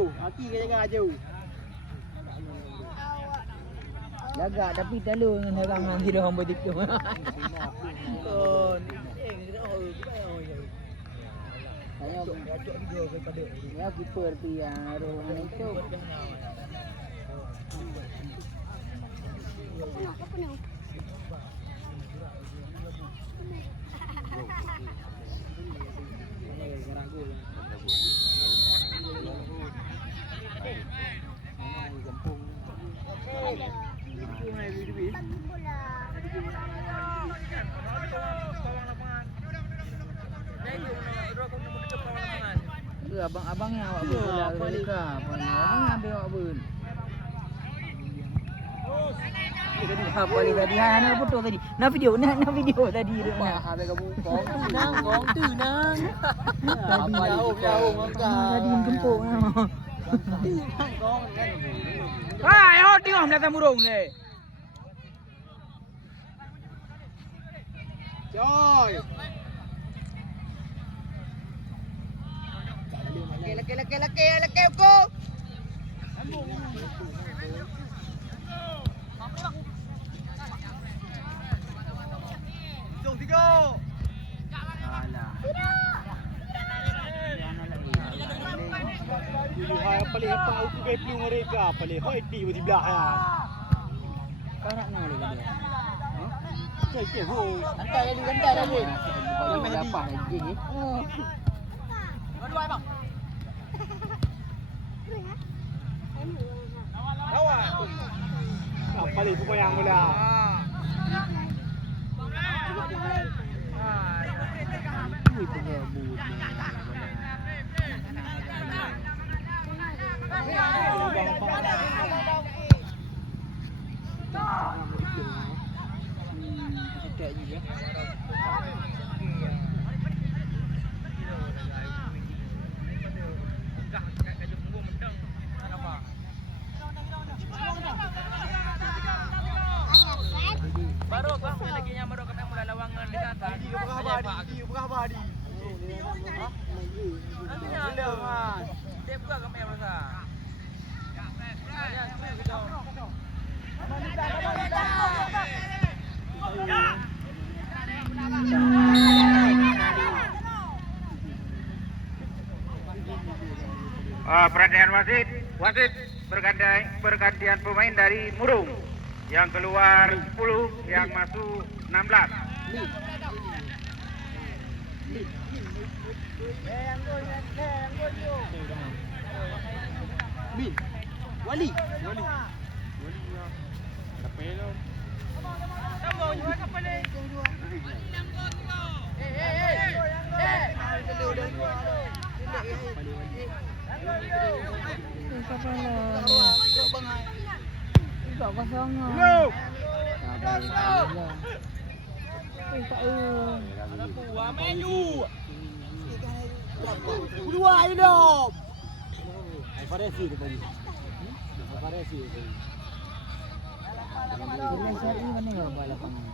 jauh. Aki ke jangan jauh. Lagak tapi terlalu dengan orang nanti dia orang bertikung. Oh, ni saya cocok video kepada ya keeper tu yang orang itu. Abang-abangnya awak bola mereka. Abang ambil awak bun. Apa ni tadi? Nak foto tadi. Nak video tadi. Habis kamu kong tu nang. Apa jauh maka. Tadi gempuk. Tu nang kong kan. Hai, oh tengok belakang burung ni. Joy. Laki aku. Jom 3. Alah. Hai paling apa aku ke piu mereka paling hoi di di belakang. Kau nak nak lagi dia. Cek ho. Antar lagi. Kau main apa lagi ni? Dua bang. Lawan. Apa ni kau yang bola? Ui pengebut. Sedap juga. Baru kau main lagi yang baru kena mula lawangan di atas. Berapa hari? Nantinya mas. Dia buka kau main berasa. Perhatian wasit bergantian pemain dari Murung. Yang keluar 10, yang masuk 16. Bin. Wali. Tak pasang ah. Hello. Ada buah menu. Keluar je dong. Faresi tu tadi. Faresi tu. Bulan Syari mana kau buat lapangan?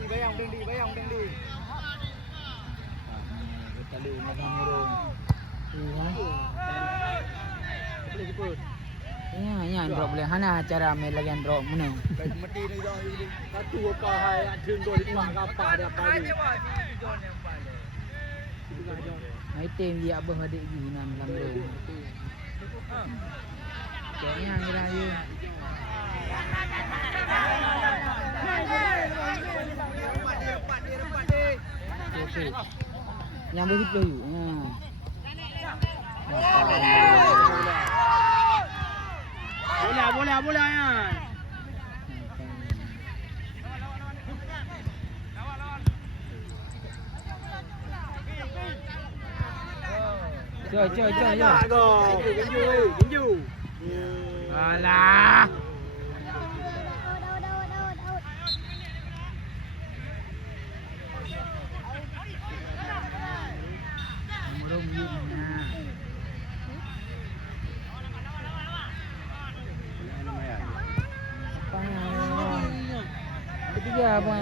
Bayang dendi. Tali macam murung. Boleh jemput. Ya, drop boleh. Hana cara main lagi drop mana? Baik mati ni dah. Satu apa hai adun do di mak apa dia apa ni. Item dia abang adik gi nan dalam murung. Kayaknya kira dia. Okey. Yang begitu you. Bola ya. Jom. Ginju. Alah. Murung you. Ya apa?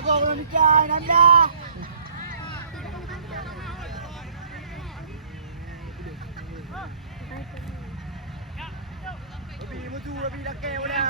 Aku belum nikah, Nanda. Lebih mutu, lebih laki bola.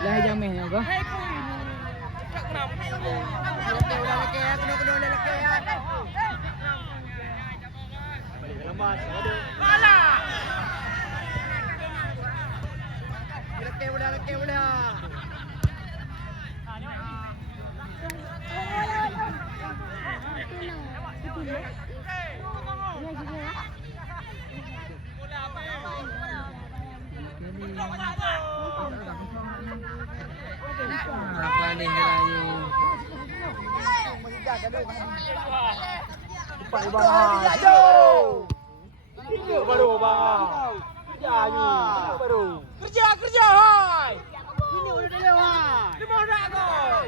Lah jamin ya kau. Apa ni Melayu? Cepat bang. Itu baru bang. Kerja ni. Baru. Kerja hai. Ini udah lewat. Di mana kau?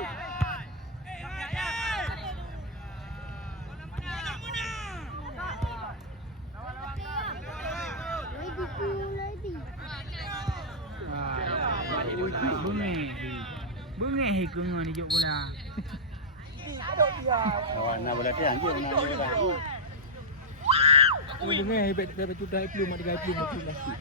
Bengih kengan ni jok bola. Kawan nak bola tiang je nak bola. Bengih hebat dapat tudah pelum ada gaya pelum tu lagi.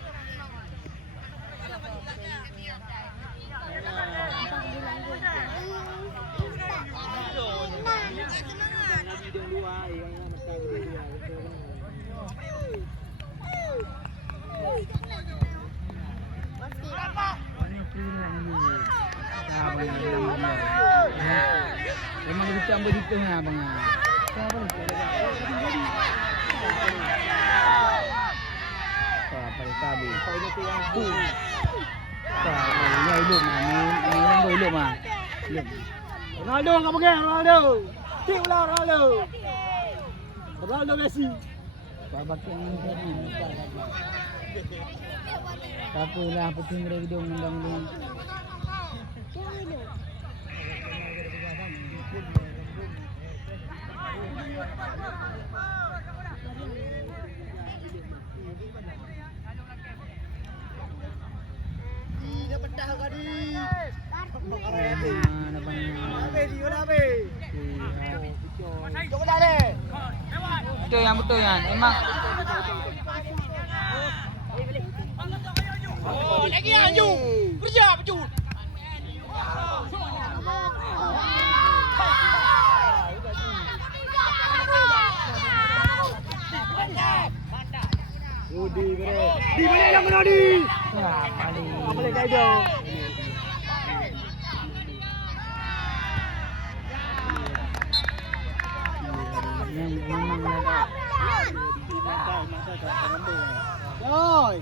Memang dia campur hitung lah abang. Apa tabi? Ya ilmu mah, ilmu mah. Ronaldo kau pergi Ronaldo. Tik bola Ronaldo. Ronaldo Messi. Babak yang ni. Tapi lah puting video undang-undang. Dia pedah tadi. Mana bang? Habis dia dah habis. Jom dah le. Betul yang emang. Oh, lagi aju. Kerja pejut. Di balik yang kena di. Apa boleh kaya dia. Rồi.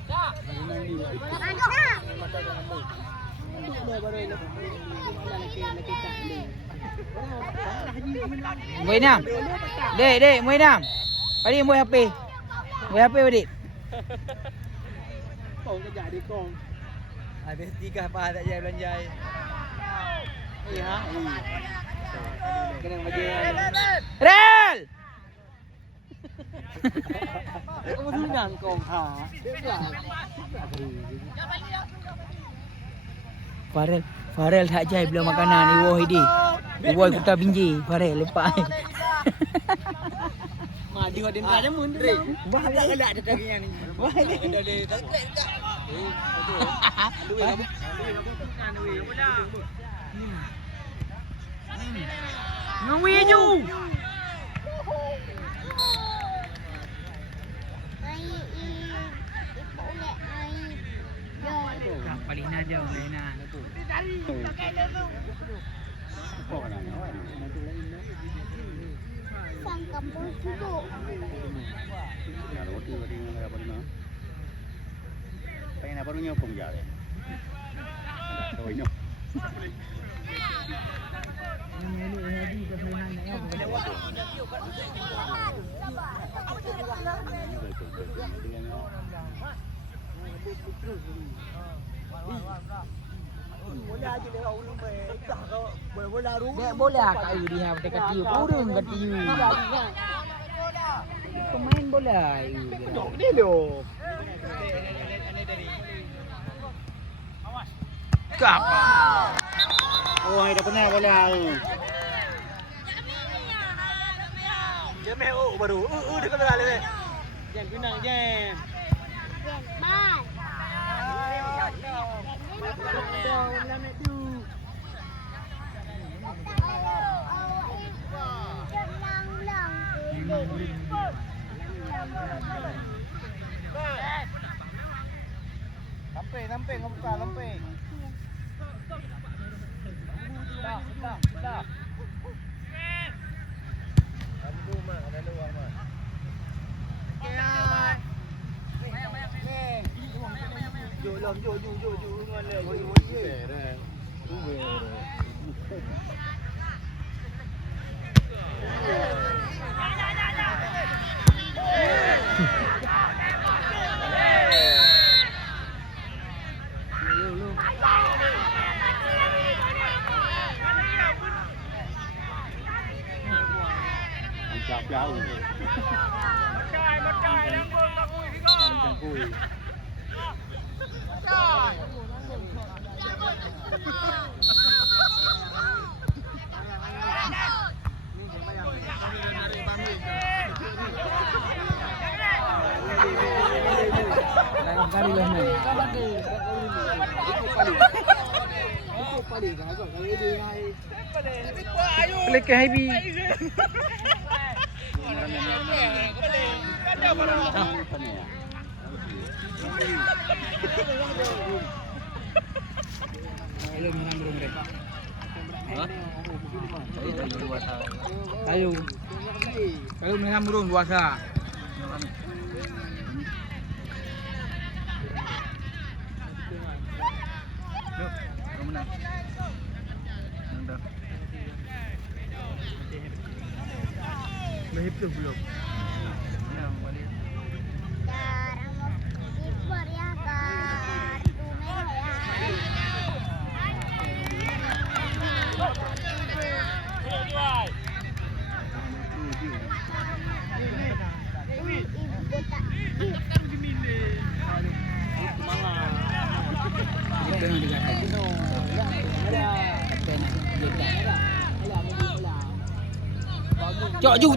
Mười năm. Để 10 năm. Phải đi mua HP. Mua HP đi. Con cái dài đi con. Ada 3 apa tak jaya belanjai. Iya. Kena bagi. Rel. Kamu tu nang kong ha. Farel tak jai belum makanan ni woh idi. Woh kuta binji Farel lepas. Maju ada aja mundur. Wah ada dagingnya ni. Wah ada tak. Ngui ju. Alih na jauh lain na. Kok kan? Sang kampung sudu. Ya roti dengan apa ni? Pengen apa punya pun jadi. Ada tahu ini. Dek bola kat dia dekat tiu. Kurung kat tiu. Pemain bola. Dok ni lo. Kap. Oh, dah pernah bola tu. Dia meh baru. Dia kena le. Jam pinang jam. Man. Lampai kau buka lampai. Dah. Kamu mah, ada luar mah. Jo ngon le. Chào cháu. Chẳng vui. Kali lah ni. Pelik ke Habi. Hello minang burung mereka. Kayu. Kayu minang burung luasa. Yuk, kamu menang. Menang. Mahip tu belum. Menang balik. Cok ju.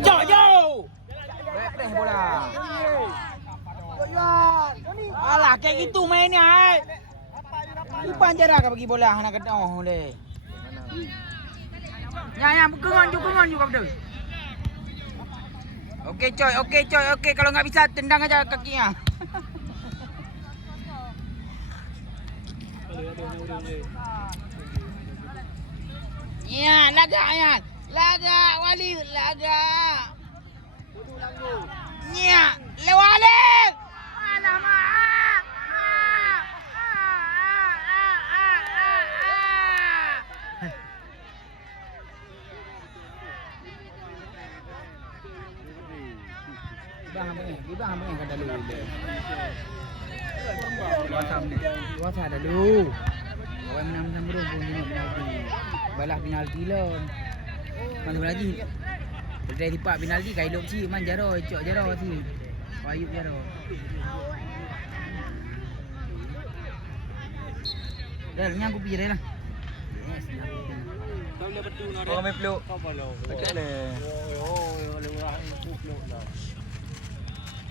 Deh bola. Alah kayak gitu mainnya. Ipan jarak bagi bola nak kedoh le. Ya kengon juga betul. Okey coy. Kalau enggak bisa tendang aja kakinya. Ya, laga Wali. Ya, lewale. Alamak. Ibang kata dulu. Luasa dulu. Orang menang burung pun tengok penalti. Balas penalti lah. Mana lagi? Berdaya tipak penalti kai lop si man jaro, cok jaro si. Payuk jaro. Dah nyang aku pergi dah lah. Yes, kau boleh betul nak. Kau ambil peluk. Kau boleh. Dekat le. Lewah aku peluk dah.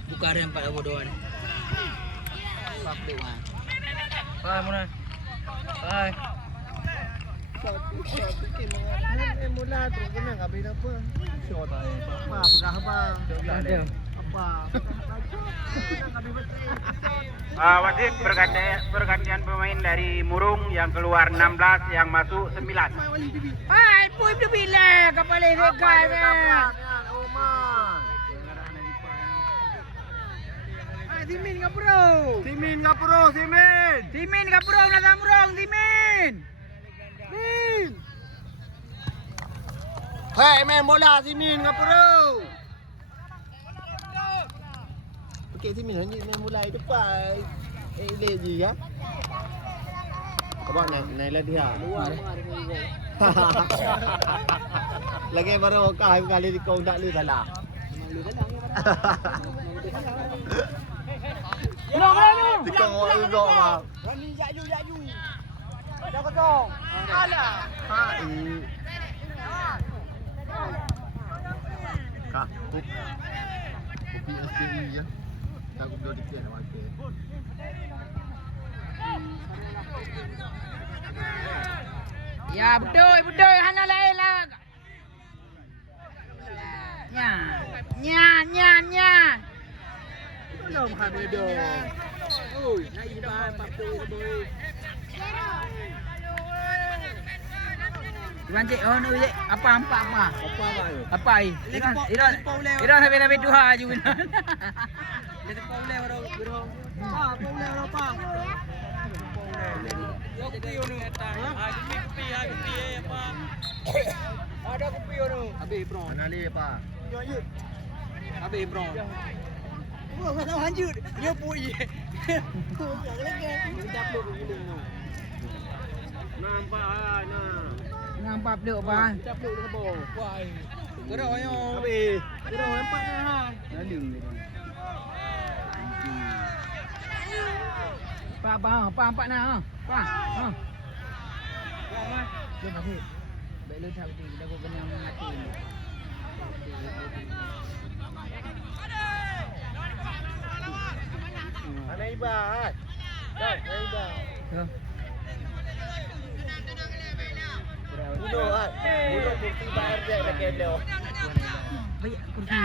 Tukar yang 4 bodohan. Pak peluk ah. Hai Mona. Hai. Mula tu kena ngapain apa? Syot ai. Apa pegah apa? Ada. Wasit pergantian pemain dari Murung yang keluar 16, yang masuk 9. Hai, puip tu bila kapal lekai kan. Timin ka bro. Simin ka bro, Simin. Timin ka bro, nasa murong, Timin. Hei, main bola Simin ka bro. Okey, Simin ni main bola depan. Elok je ya. Kau buat naik lagi ha. Lagi baru kali kau tak lu salah. Tikang orang juga mah. Rani jaju. Dah kosong. Alah. Kak, kopi SPE ya. Tak dua dikit nak pakai. Ya, betul, hana lain lah. Nya. Belum kami dah. Oi, nak iban 40 boy. Tuan cik, oh no cik, apa? Apa mak? Apa ai? Ira sampai tuha je guna. Jadi paulai orang bro. Paulai orang pa. Yo kopi ono. Kopi apa? Ada kopi ono. Habis bro. Mana le apa? Habis bro. Oh, kau tahu hancur. Dia puji. Nampak ah, nah. Nampak duk apa? Cap lu ke bawah. Wah. Gerak yo. Habis. Gerak nampak ha. Lalu. Pak nak. Pak. Ha. Lu masih. Baik lu tak betul. Kita kena mati. Ana ibat. Dah, ibat. Duduk ah. Duduk kursi bayar dia dah kelo. Baik kursi.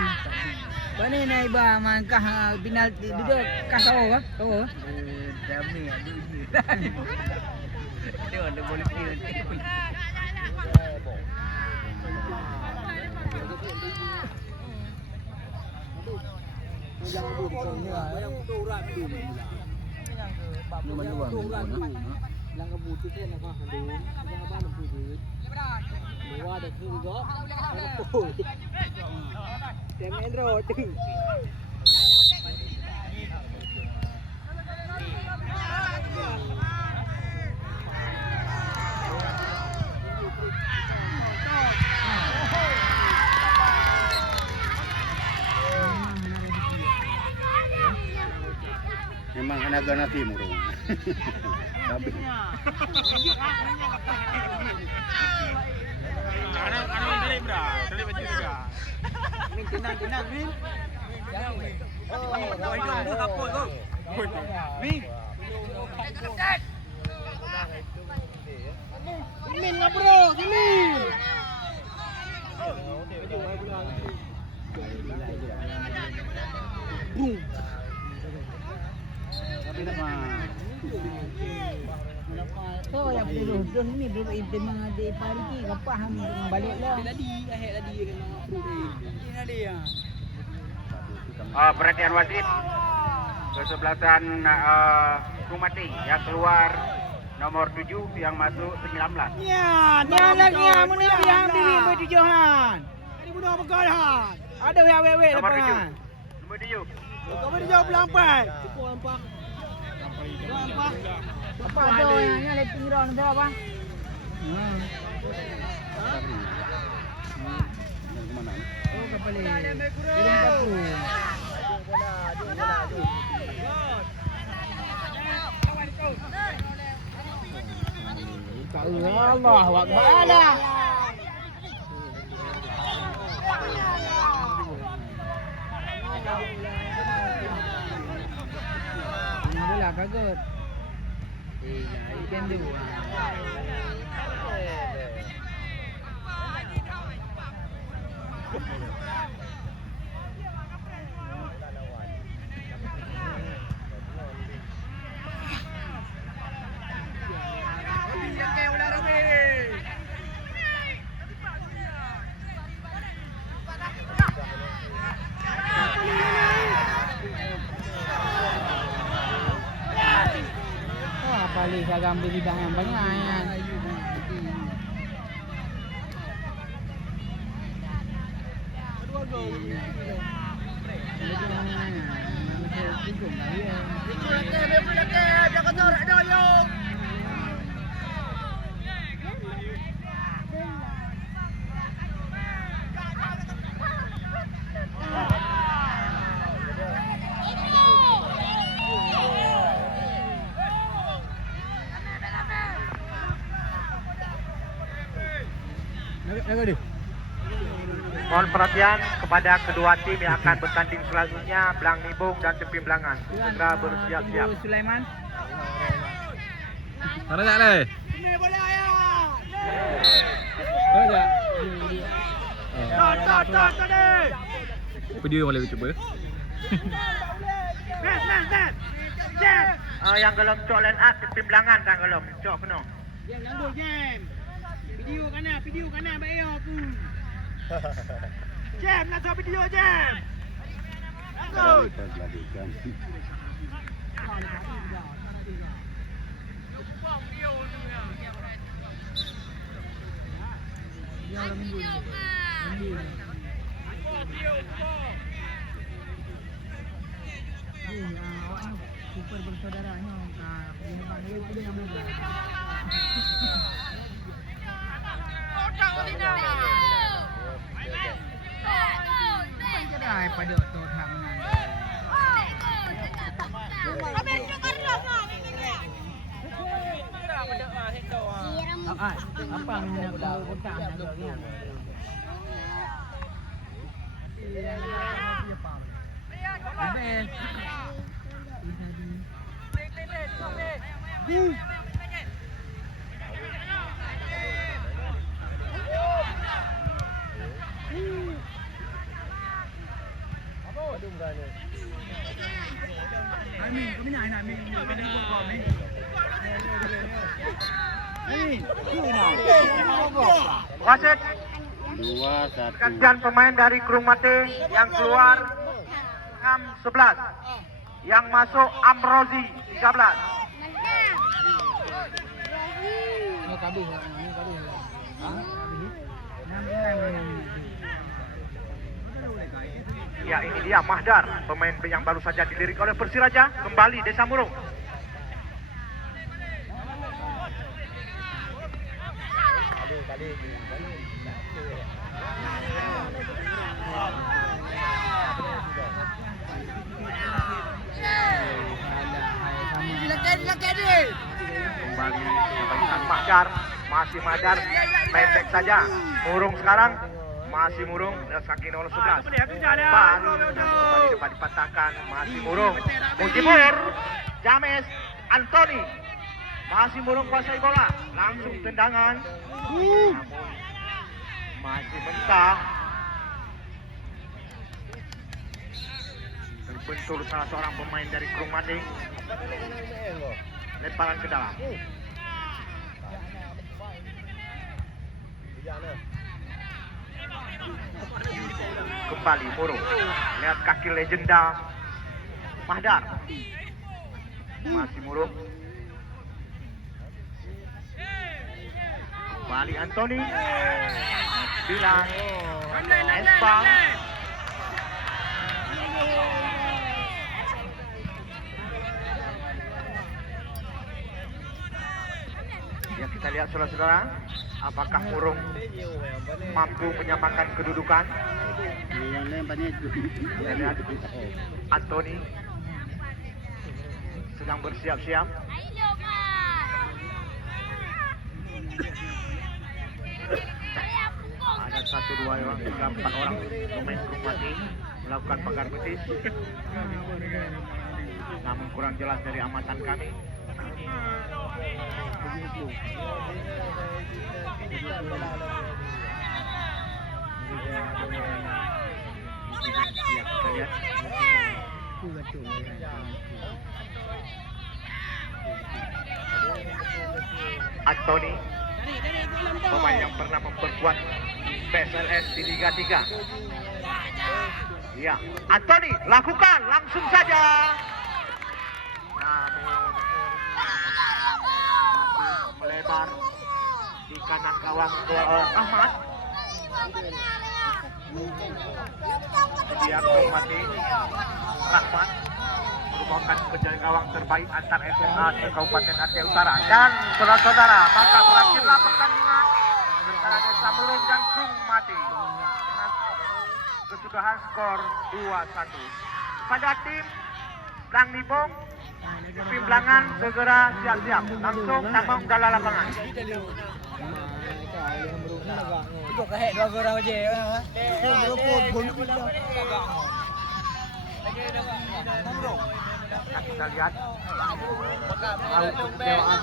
Mana nak iba mangkah penalti duduk kah kau ke? Kau ke? Dami ada je. Dia ada boleh pilih. Jangan buat yang turat tu. Ni maluan ni. Lang ka buti ko na ka hando. Jangan ba ng buti. Luwa da tu go. Jangan endro tu. Memang anak ganati Murung. Tapi Anak dari bra. Dari baju juga. Min tenang min. Oh, hidung tu kapur tu. Min. Min lah bro, Min. Boom. So yang duduk ni duduk itu memang ada pariki kapah balik lah. Tadi dengan approve ni. Ini dia. perhatian wasit kesebelasan Kumati yang keluar nomor 7 yang masuk 19. Ya, dia lagi mun dia ambil bertujuan. Ini budak bergalah. Ada yang wewe Nomor 7. depan. Nomor 7. Kau boleh jawab lampai. Cukup lampak. Lampak. Apa tu yang leting round tu apa? Oh, kapal ni. Allah Akbar. Bola kagut. Ikan dulu. kali saya gambar lidah yang banyak. Mohon perhatian kepada kedua tim yang akan bertanding selanjutnya, Belang Nibung dan Tepi Belangan. Segera bersiap-siap. Sulaiman. Mana tak le? Video boleh cuba. Yang gelap cok line up Tepi Belangan kan gelap cok kena. Jam nanggur jam. Video kanan baik aku. Jam nak tengok video jam. Lanjut. Super bersaudaranya. Pada tu tangan. Apa yang nak kotak nak ni? Wasit gantian pemain dari Krung Mate yang keluar 11, yang masuk Amrozi 13. Ya, ini dia Mahdar, pemain yang baru saja dilirik oleh Persiraja, kembali Desa Murung. Kembali kebaikan Mahdar, masih Mahdar, pendek saja. Murung sekarang, masih Murung, kaki nomor 11. Baru kembali dapat dipatahkan, masih Murung. Mujibur, James, Anthony, masih Murung kuasai bola, langsung tendangan. Namun masih mentah. Terbentur salah seorang pemain dari Krung Mate. Lemparan ke dalam. Kembali Murung. Lihat kaki legenda Mahdar. Masih Murung. Kembali Anthony. 9. Esbal. Ya, kita lihat saudara-saudara, apakah Murung mampu menyamakan kedudukan. Ya, lihat Anthony sedang bersiap-siap. Ada 1, 2 orang, 3, 4 orang pemain Krung Mate melakukan pagar betis. Namun kurang jelas dari amatan kami. Ya, kita lihat. Anthony, pemain yang pernah memperkuat PSLS di Liga 3. Ya, Anthony lakukan langsung saja. Namun Di kanan gawang Ahmad. Dia mati Rahmat merupakan penjaga gawang terbaik antar SMA di Kabupaten Aceh Utara. Dan saudara-saudara, maka berakhirlah pertandingan antara Desa Murung dan Kung Mati dengan kesudahan skor 2-1. Pada tim Blang Nibong, tim Belangan segera siap-siap langsung tambang dalam lapangan. Ikut kahek 2 orang je. Kita lihat kekecewaan